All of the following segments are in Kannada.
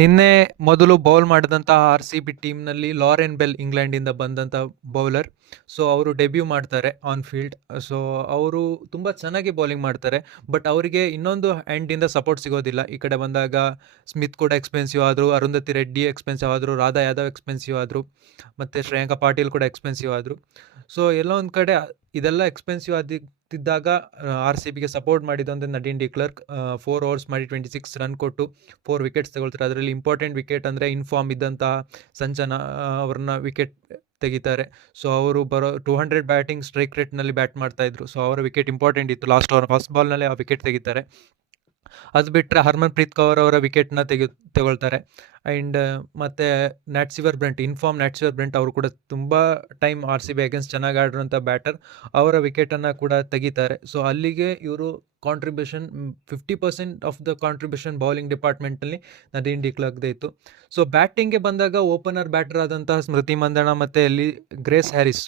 ನಿನ್ನೆ ಮೊದಲು ಬೌಲ್ ಮಾಡಿದಂತಹ ಆರ್-ಸಿ-ಬಿ ಟೀಮ್‌ನಲ್ಲಿ ಲಾರೆನ್ ಬೆಲ್ ಇಂಗ್ಲೆಂಡಿಂದ ಬಂದಂಥ ಬೌಲರ್. ಸೊ ಅವರು ಡೆಬ್ಯೂ ಮಾಡ್ತಾರೆ ಆನ್ ಫೀಲ್ಡ್. ಸೊ ಅವರು ತುಂಬ ಚೆನ್ನಾಗಿ ಬೌಲಿಂಗ್ ಮಾಡ್ತಾರೆ. ಬಟ್ ಅವರಿಗೆ ಇನ್ನೊಂದು ಎಂಡಿಂದ ಸಪೋರ್ಟ್ ಸಿಗೋದಿಲ್ಲ. ಈ ಕಡೆ ಬಂದಾಗ ಸ್ಮಿತ್ ಕೂಡ ಎಕ್ಸ್ಪೆನ್ಸಿವ್ ಆದರು, ಅರುಂಧತಿ ರೆಡ್ಡಿ ಎಕ್ಸ್ಪೆನ್ಸಿವ್ ಆದರು, ರಾಧಾ ಯಾದವ್ ಎಕ್ಸ್ಪೆನ್ಸಿವ್ ಆದರು, ಮತ್ತು ಶ್ರೇಯಾಂಕ ಪಾಟೀಲ್ ಕೂಡ ಎಕ್ಸ್ಪೆನ್ಸಿವ್ ಆದರು. ಸೊ ಎಲ್ಲೋ ಒಂದು ಕಡೆ ಇದೆಲ್ಲ ಎಕ್ಸ್ಪೆನ್ಸಿವ್ ಆದಿದ್ದಾಗ ಆರ್-ಸಿ-ಬಿಗೆ ಸಪೋರ್ಟ್ ಮಾಡಿದ್ದು ನಡೀನ್ ಡಿ ಕ್ಲರ್ಕ್ 4 ಓವರ್ಸ್ ಮಾಡಿ 26 ರನ್ ಕೊಟ್ಟು 4 ವಿಕೆಟ್ಸ್ ತಗೊಳ್ತಾರೆ. ಅದರಲ್ಲಿ ಇಂಪಾರ್ಟೆಂಟ್ ವಿಕೆಟ್ ಅಂದರೆ ಇನ್ಫಾರ್ಮ್ ಇದ್ದಂತಹ ಸಂಚನ ಅವ್ರನ್ನ ವಿಕೆಟ್ ತೆಗಿತಾರೆ. ಸೊ ಅವರು ಬರೋ 200 ಬ್ಯಾಟಿಂಗ್ ಸ್ಟ್ರೈಕ್ ರೇಟ್ನಲ್ಲಿ ಬ್ಯಾಟ್ ಮಾಡ್ತಾ ಇದ್ರು. ಸೊ ಅವರ ವಿಕೆಟ್ ಇಂಪಾರ್ಟೆಂಟ್ ಇತ್ತು. ಲಾಸ್ಟ್ ಓವರ್ ಫಸ್ಟ್ ಬಾಲ್ನಲ್ಲೇ ಆ ವಿಕೆಟ್ ತೆಗಿತಾರೆ. ಅದು ಬಿಟ್ಟರೆ ಹರ್ಮನ್ ಪ್ರೀತ್ ಕೌರ್ ಅವರ ವಿಕೆಟ್ನ ತಗೊಳ್ತಾರೆ. ಆ್ಯಂಡ್ ಮತ್ತು ನ್ಯಾಟ್ಸಿವರ್ ಬ್ರೆಂಟ್, ಇನ್ಫಾರ್ಮ್ ನ್ಯಾಟ್ಸಿವರ್ ಬ್ರೆಂಟ್ ಅವರು ಕೂಡ ತುಂಬ ಟೈಮ್ ಆರ್-ಸಿ-ಬಿ ಅಗೇನ್ಸ್ಟ್ ಚೆನ್ನಾಗಿ ಆಡಿರುವಂಥ ಬ್ಯಾಟರ್, ಅವರ ವಿಕೆಟನ್ನು ಕೂಡ ತೆಗಿತಾರೆ. ಸೊ ಅಲ್ಲಿಗೆ ಇವರು contribution 50% of the contribution bowling ಡಿಪಾರ್ಟ್ಮೆಂಟಲ್ಲಿ ನದೀನ್ ಡಿ ಕ್ಲರ್ಕ್ದೇ ಇತ್ತು. ಸೊ ಬ್ಯಾಟಿಂಗ್ಗೆ ಬಂದಾಗ ಓಪನರ್ ಬ್ಯಾಟರ್ ಆದಂತಹ ಸ್ಮೃತಿ ಮಂದಣ್ಣ ಮತ್ತು ಗ್ರೇಸ್ ಹ್ಯಾರಿಸ್,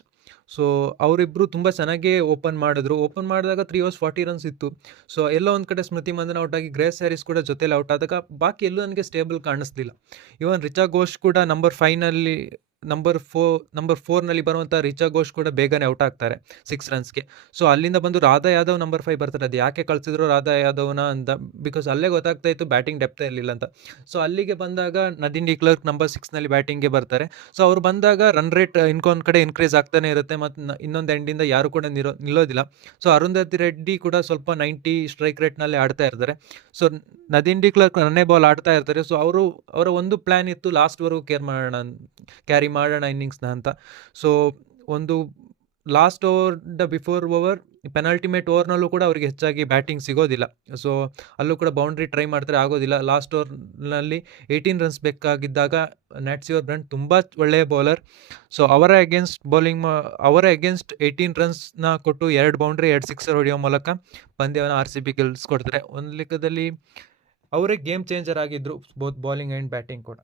ಸೊ ಅವರಿಬ್ಬರು ತುಂಬ ಚೆನ್ನಾಗೇ ಓಪನ್ ಮಾಡಿದ್ರು. ಓಪನ್ ಮಾಡಿದಾಗ 3 overs 40 ರನ್ಸ್ ಇತ್ತು. ಸೊ ಎಲ್ಲೋ ಒಂದು ಕಡೆ ಸ್ಮೃತಿ ಮಂದನ ಔಟ್ ಆಗಿ ಗ್ರೇಸ್ ಹ್ಯಾರಿಸ್ ಕೂಡ ಜೊತೆಲಿ ಔಟ್ ಆದಾಗ ಬಾಕಿ ಎಲ್ಲೂ ನನಗೆ ಸ್ಟೇಬಲ್ ಕಾಣಿಸ್ಲಿಲ್ಲ. ಇವನ್ ರಿಚಾ ಘೋಷ್ ಕೂಡ ನಂಬರ್ 4ನಲ್ಲಿ ಬರುವಂಥ ರಿಚಾ ಘೋಷ್ ಕೂಡ ಬೇಗನೆ ಔಟ್ ಆಗ್ತಾರೆ 6 ರನ್ಸ್ಗೆ. ಸೊ ಅಲ್ಲಿಂದ ಬಂದು ರಾಧಾ ಯಾದವ್ ನಂಬರ್ 5 ಬರ್ತಾರೆ. ಅದು ಯಾಕೆ ಕಳಿಸಿದ್ರು ರಾಧಾ ಯಾದವ್ನ ಅಂತ, ಬಿಕಾಸ್ ಅಲ್ಲೇ ಗೊತ್ತಾಗ್ತಾ ಇತ್ತು ಬ್ಯಾಟಿಂಗ್ ಡೆಪ್ತ್ ಇರಲಿಲ್ಲ ಅಂತ. ಸೊ ಅಲ್ಲಿಗೆ ಬಂದಾಗ ನದೀನ್ ಡಿ ಕ್ಲರ್ಕ್ ನಂಬರ್ 6ನಲ್ಲಿ ಬ್ಯಾಟಿಂಗ್ಗೆ ಬರ್ತಾರೆ. ಸೊ ಅವ್ರು ಬಂದಾಗ ರನ್ ರೇಟ್ ಇನ್ಕೊಂದು ಕಡೆ ಇನ್ಕ್ರೀಸ್ ಆಗ್ತಾನೆ ಇರುತ್ತೆ, ಮತ್ತು ಇನ್ನೊಂದು ಎಂಡಿಂದ ಯಾರು ಕೂಡ ನಿಲ್ಲೋದಿಲ್ಲ. ಸೊ ಅರುಂಧತಿ ರೆಡ್ಡಿ ಕೂಡ ಸ್ವಲ್ಪ 90 ಸ್ಟ್ರೈಕ್ ರೇಟ್ನಲ್ಲಿ ಆಡ್ತಾ ಇರ್ತಾರೆ. So Nadeen D clerk ರನ್ನೇ ball ಆಡ್ತಾ ಇರ್ತಾರೆ. ಸೊ ಅವರ ಒಂದು ಪ್ಲ್ಯಾನ್ ಇತ್ತು ಲಾಸ್ಟ್ವರೆಗೂ ಕ್ಯಾರಿ ಮಾಡೋಣ ಇನ್ನಿಂಗ್ಸ್ನ ಅಂತ. ಸೊ ಒಂದು ಲಾಸ್ಟ್ ಬಿಫೋರ್ ಓವರ್ ಪೆನಾಲ್ಟಿಮೇಟ್ ಓವರ್ನಲ್ಲೂ ಕೂಡ ಅವರಿಗೆ ಹೆಚ್ಚಾಗಿ ಬ್ಯಾಟಿಂಗ್ ಸಿಗೋದಿಲ್ಲ. ಸೊ ಅಲ್ಲೂ ಕೂಡ ಬೌಂಡ್ರಿ ಟ್ರೈ ಮಾಡ್ತಾರೆ, ಆಗೋದಿಲ್ಲ. ಲಾಸ್ಟ್ ಓವರ್ನಲ್ಲಿ 18 ರನ್ಸ್ ಬೇಕಾಗಿದ್ದಾಗ ನ್ಯಾಟ್ಸಿವರ್ ಬ್ರೆಂಟ್ ತುಂಬ ಒಳ್ಳೆಯ ಬೌಲರ್. ಸೊ ಅವರ ಅಗೇನ್ಸ್ಟ್ 18 ರನ್ಸ್ನ ಕೊಟ್ಟು 2 ಬೌಂಡ್ರಿ 2 ಸಿಕ್ಸರ್ ಹೊಡೆಯೋ ಮೂಲಕ ಪಂದ್ಯವನ್ನು ಆರ್-ಸಿ-ಬಿ ಗೆಲ್ಲಿಸ್ಕೊಡ್ತಾರೆ. ಒಂದು ಲೆಕ್ಕದಲ್ಲಿ ಅವರೇ ಗೇಮ್ ಚೇಂಜರ್ ಆಗಿದ್ದರು, ಬೋತ್ ಬೌಲಿಂಗ್ ಆ್ಯಂಡ್ ಬ್ಯಾಟಿಂಗ್ ಕೂಡ.